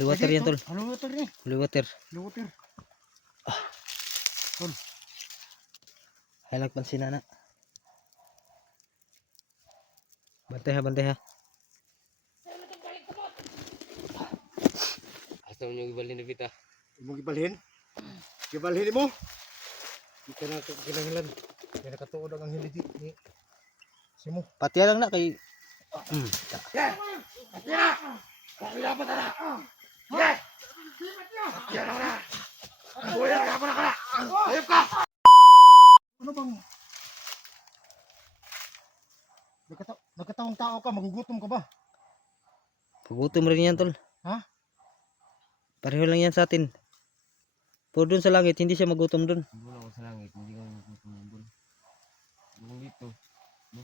Holy water yan tol. Ano water ni? Holy water. Ano water? Tol. Ay nagpansin na. Bantay ha, bantay ha. Asa mo yung ibalhin na pita? Imong gibalhin? Gibalhin mo? Di ka na kinahanglan. Kaya nakatuod ang hindi ni Simo. Pati lang na kay Ano bang nagkataong tao ka, magugutom ka ba? pagutom rin yan tol. Ha? Pareho lang yan sa atin. Puro dun sa langit, hindi siya magutom dun. Siguro ako sa langit, hindi ka magugutom doon. Yung dito, no?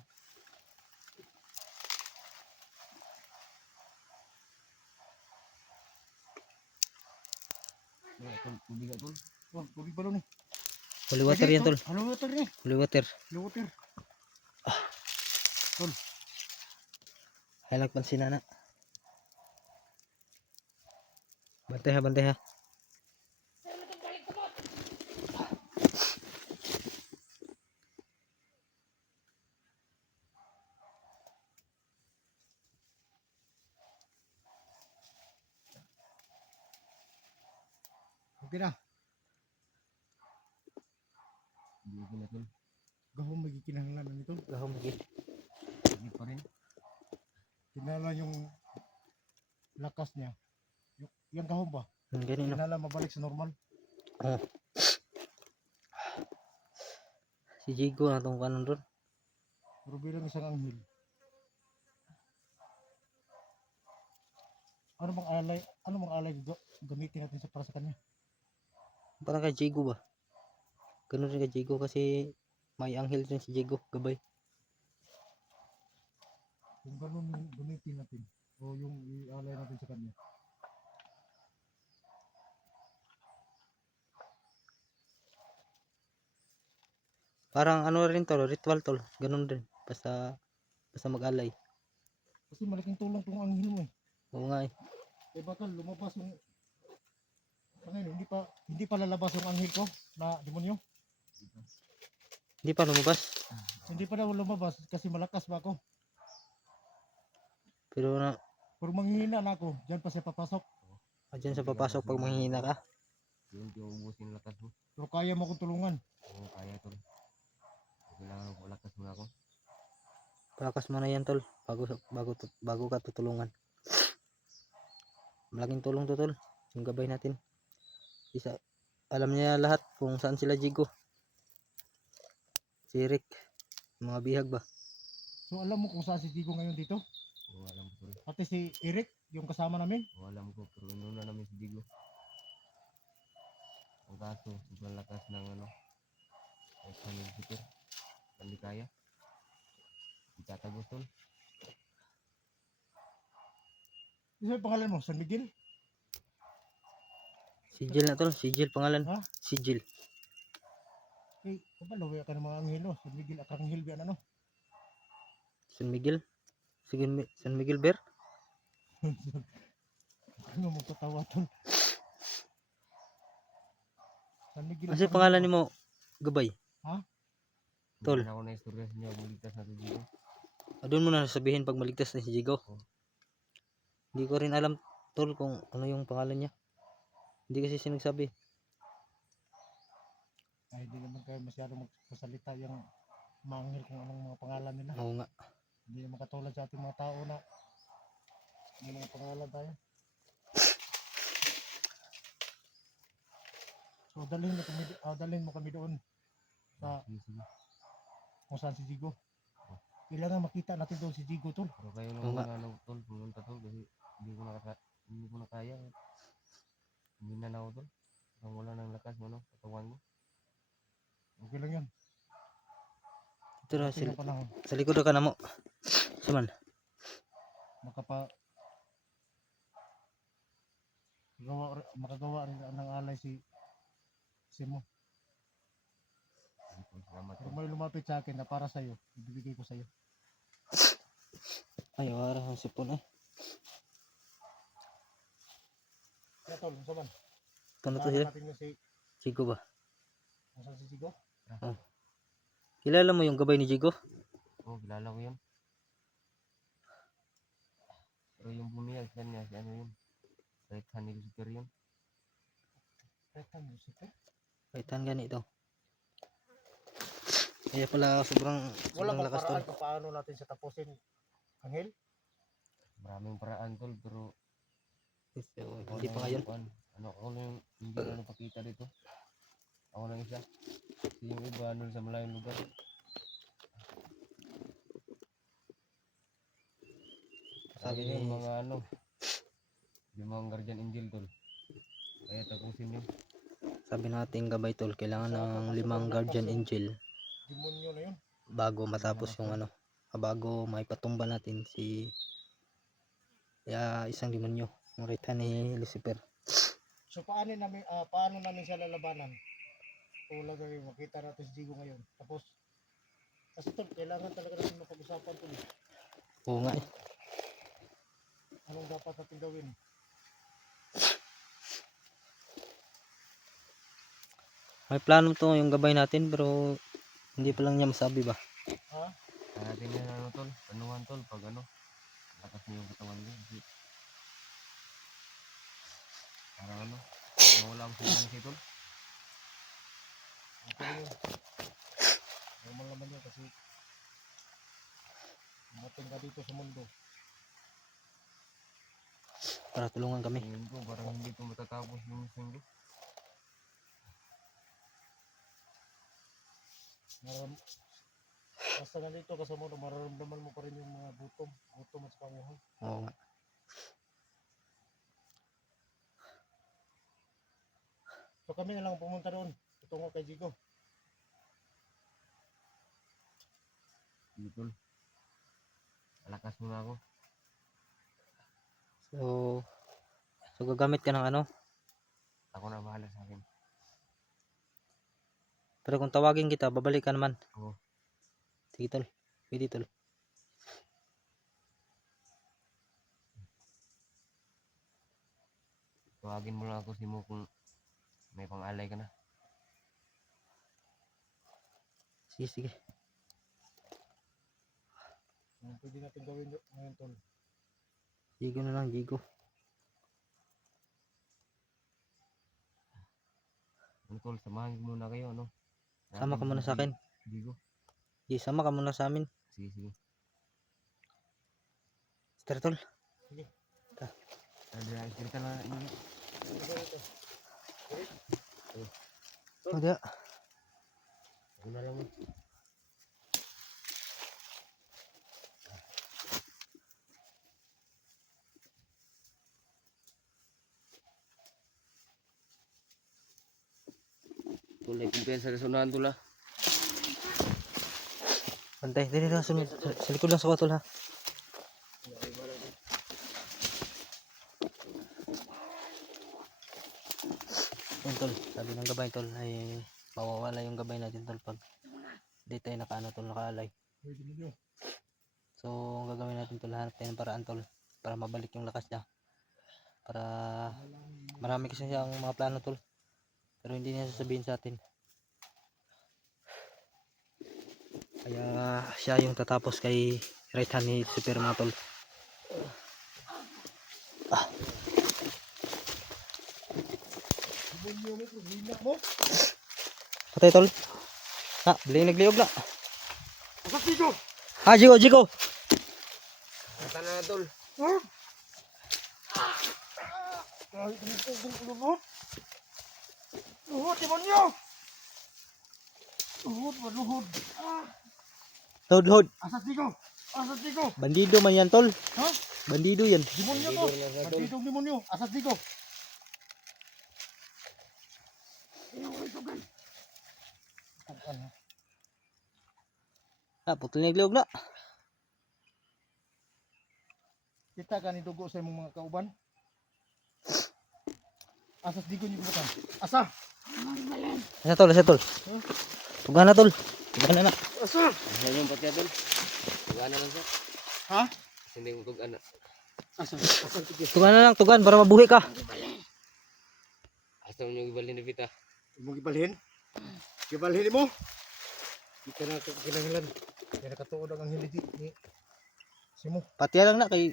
Tubig ka tol. Oh, tubig ba ni? Holy water yan tol. Ano water ni? Holy water. Ano water? Tol. Ay nagpansin na. Bantay ha, bantay ha. Okay na. Hindi ko na tol. Gahom magikinahanglan nito. Gahom lagi. Hindi pa rin. Kinala yung lakas niya. Yung gahom ba? Ganun no. Kinala mabalik sa normal. Oh. Si Jigo na tong kanon doon. Pero bilang isang anghel. Ano bang alay gamitin natin para sa kanya? Parang kay Jigo ba? Ganun rin kay Jigo kasi may anghel din si Jigo, gabay. Kung ganun yung gamitin natin o yung ialay natin sa kanya. Parang ano rin tol, ritual tol. Ganun din. Basta mag-alay. Kasi malaking tulong tong anghel mo eh. Oo nga eh. Eh baka lumabas yung ano yun, hindi pa lalabas yung anghel ko na demonyo. Hindi pa lumabas. Hindi pa daw lumabas kasi malakas ba ako. Pero Pero manghihina na ako, diyan pa siya papasok. dyan sa papasok pag manghihina ka. Yung ubusin yung lakas mo. Pero kaya mo akong tulungan. Oo, kaya tol. Kailangan ko lakas muna ako. Palakas mo na yan tol. Bago ka tutulungan. Malaking tulong to tol. Yung gabay natin. Alam niya lahat kung saan sila Jigo. Si Rick. Mga bihag ba? So alam mo kung saan si Jigo ngayon dito? Oo, alam ko tol. Pati si Eric, yung kasama namin. Oo, alam ko. Pero inuna namin si Digo. Ang kaso, sobrang lakas ng ano. Kahit sa mga super. Hindi kaya. Hindi tatagos tol. Ano yung pangalan mo? San Miguel? Sigil na tol. Sigil pangalan. Ha? Sigil. Eh, kapalo ka ng mga anghel, no? San Miguel, Arkanghel, biyan ano? San Miguel. San Miguel Bear. Ano mo katawa tol? San Miguel. Kasi pangalan ni mo gabay. Ha? Tol. Hindi na ako na-istorya sa inyo. Buligtas na si Digo. Doon mo na sabihin pag maligtas na si Jigo. Oh. Hindi ko rin alam tol kung ano yung pangalan niya. Hindi kasi sinagsabi. Ay, hindi naman kayo masyadong magsalita yung mga anghel kung anong mga pangalan nila. Oo nga. Hindi naman katulad sa ating mga tao na may mga pangalan tayo. So dalhin mo kami doon sa Sige, sige. kung saan si Jigo. Kailangan makita natin doon si Jigo tol. Pero kayo Oo nung nga. ano tol, pumunta tol kasi hindi ko na kaya. Hindi na ako tol. Ang wala ng lakas mo no, katawan mo. Okay lang yan. Ito na Ito na panahon. sa likod ka na mo. Saman. Makagawa rin ng alay si Simo. Salamat Pero tol. may lumapit sa akin na para sa'yo. Ibibigay ko sa'yo. Ay, wala ang sipon eh. Ya tol, sa man. Kano to Tara siya? natin yung si Jigo ba? Nasaan si Jigo? Kilala mo yung gabay ni Jigo? Oo, kilala ko yun. Pero yung bumiyag sa niya, si ano yun? Right hand ni Lucifer yun. Retan Lucifer. Kaitan gani ito. Kaya pala sobrang Wala bang lakas tol. paraan kung paano natin siya tapusin? Anghel? Maraming paraan tol, pero Hindi pa ngayon. Ako na yung hindi na napakita dito. Ako lang isa. Kasi yung iba ano sa malayong lugar. Sabi Sabi ni- mga ano, yung mga guardian angel tol. Kaya tapusin yun. Sabi nating gabay tol, kailangan ng 5 guardian angel Demonyo na yun. bago matapos yung ano, bago maipatumba natin si isang demonyo, yung Kaitan ni Lucifer. So paano namin siya lalabanan? Tulad na makita natin si Jigo ngayon. Tapos, kasi tol, kailangan talaga natin mapag-usapan tol. Oo nga eh. Anong dapat natin gawin? May plano to yung gabay natin pero hindi pa lang niya masabi ba. Ha? Kaya natin yan ano tol, anuhan tol, pag ano, lakas niyo yung katawan niyo. Kasi, parang ano, wala akong silang si tol. Okay yun. Normal naman yun kasi mating ka dito sa mundo. Para tulungan kami. Tingin ko, parang hindi ko matatapos yung mission ko. Basta nandito ka sa mundo, mararamdaman mo pa rin yung mga gutom at panguhan. Oo nga. So kami na lang pumunta doon, tungo kay Jigo. Sige tol. Malakas muna ako. So gagamit ka ng ano, Ako na bahala sa akin. pero kung tawagin kita babalik ka naman. Oo. Sige tol, pwede tol. Tawagin mo lang ako si Mo kung may pang-alay ka na. Sige sige. Ano pwede natin gawin ngayon tol? Jigo na lang, Jigo. Ano tol, samahan ko muna kayo, ano? Sama ka muna sa akin. Digo. Sige, sama ka muna sa amin. Sige, sige. Tara tol. Ada cerita na ini. Oh dia. Ako na lang. Tulay kumpiyansa sa sunahan tula. Bantay, dili lang sunod. Sa likod lang sa tol ha. Yan tol, sabi ng gabay tol ay mawawala yung gabay natin tol pag di tayo nakaano tol, nakaalay. Pwede mo nyo. So ang gagawin natin tol, hanap tayo ng paraan tol para mabalik yung lakas niya. Para marami kasi siyang mga plano tol, pero hindi niya sasabihin sa atin. Kaya siya yung tatapos kay right hand ni Super mga tol. Demonyo mo, problema mo. Patay tol. Na, bling nagliog na. Asap Jigo! Ha, Jigo, Jigo. Kata na tol. Kahit luhod! Luhod, demonyo! Luhod! Hod, hod. Asap Jigo! Asap Jigo! Bandido man yan tol. Ha? Bandido yan. Demonyo to! Bandidong demonyo! Asap Jigo! Ah, putol nagliog na. Kita ka ni dugo sa imong mga kauban? Asap Jigo niyo bukan? Asa? Asa tol. Tugan na tol. Tugan na. Asa? Ano yung patya tol? Tugan na lang siya. Ha? Hindi ko tugan na. Asa? Asa Jigo? Tugan na lang, tugan para mabuhi ka. Basta mo yung ibalhin na pita. Mo gibalhin? Gibalhin mo. Di ka na kinahanglan. Kaya nakatuod ang hindi ni Simo. Pati lang na kay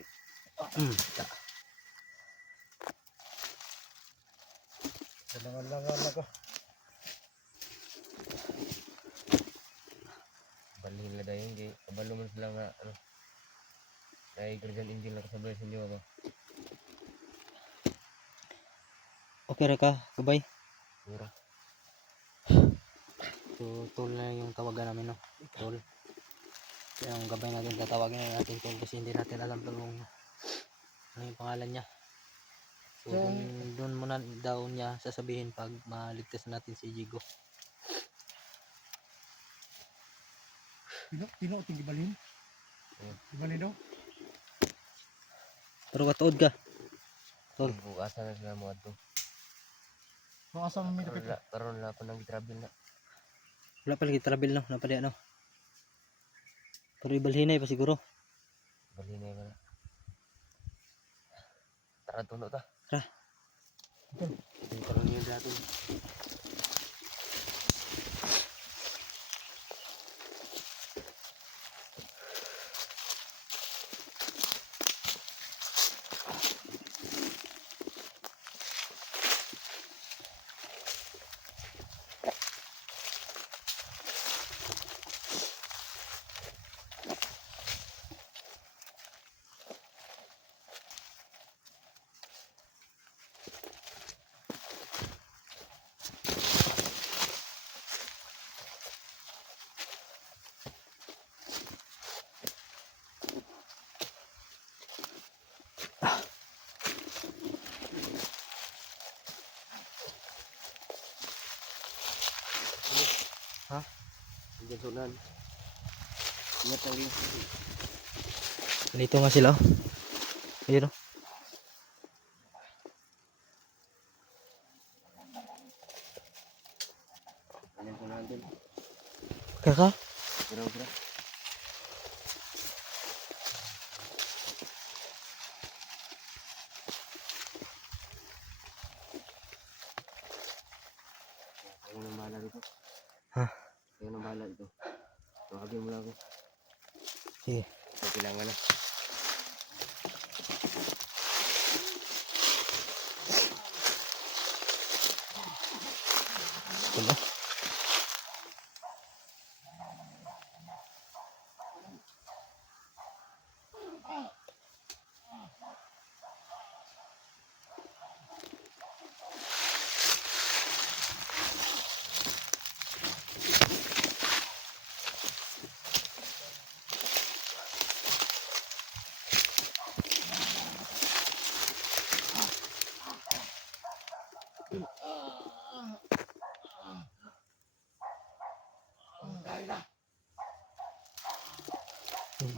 Langan-langan na ka. Balhin na dayon kay kabalo man sila nga ano. Ay Guardian Angel na kasabay sa inyo ba. okay ra ka, gabay. Siguro. So, tol na yung tawagan namin, no? Tol. Yung gabay natin, tatawagin na natin tol kasi hindi natin alam tol kung ano yung pangalan niya. So, dun muna daw niya sasabihin pag maligtas natin si Jigo. Tino ting gibalhin. Gibalhin daw. Pero katuod ka. Tol. Kung asa na sila mo ato. Kung asa man mi dapit. Karon la pa nang travel na. Wala pala travel, no? Napali ano. Pero ibalhinay pa siguro. Balhin na ba. Tara tuno ta. Tara. Ito lang yun dati. Ha? Diyan sunan. Ingat lagi. Dito nga sila, oh. Ayun, oh. Anong sunan din? Kaka? Bro. Kayo nang bahala dito. Ha? Kayo nang bahala dito. Tawagin mo lang ako. Sige. So, kailangan na. Wala.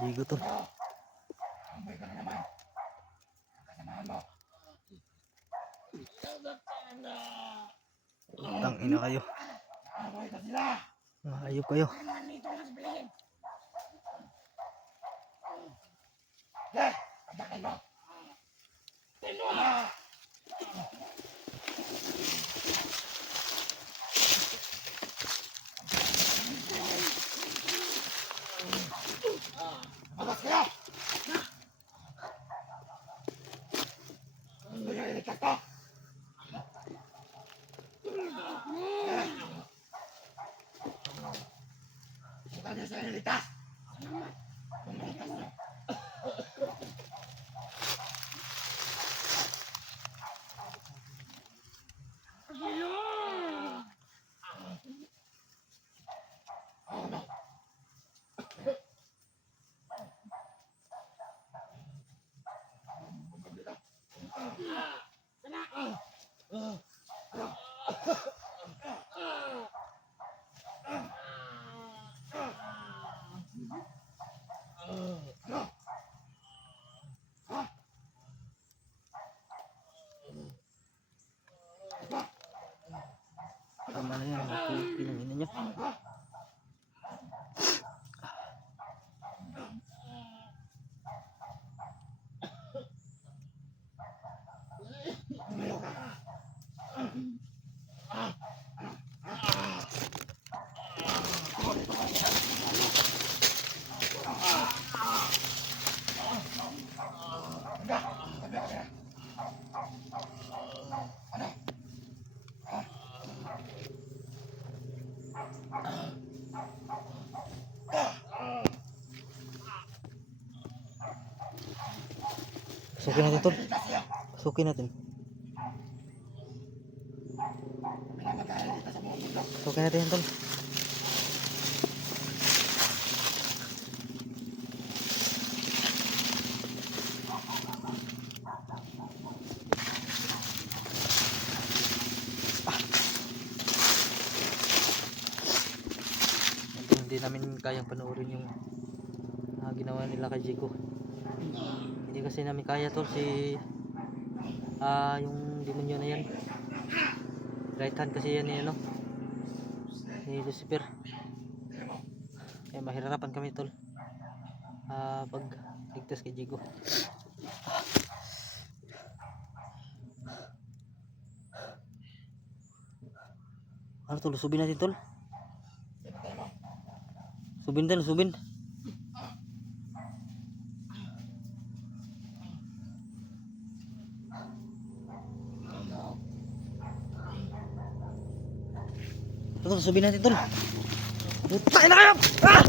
Jigo to. Tang ina kayo. Ayop kayo. Tama na yan. Pinangin niyo. Pasukin natin tol. Pasukin natin. Pasukin natin yan tol. Hindi namin kayang panoorin yung ginawa nila kay Jigo. Hindi kasi namin kaya tol yung demonyo na yan. Right hand kasi yan ni ni Lucifer. Kaya mahirapan kami tol pag ligtas kay Jigo. Ano tol, subin natin tol. Subin tol, subin. Tol, subin natin tol. Putay na kayo! Ah!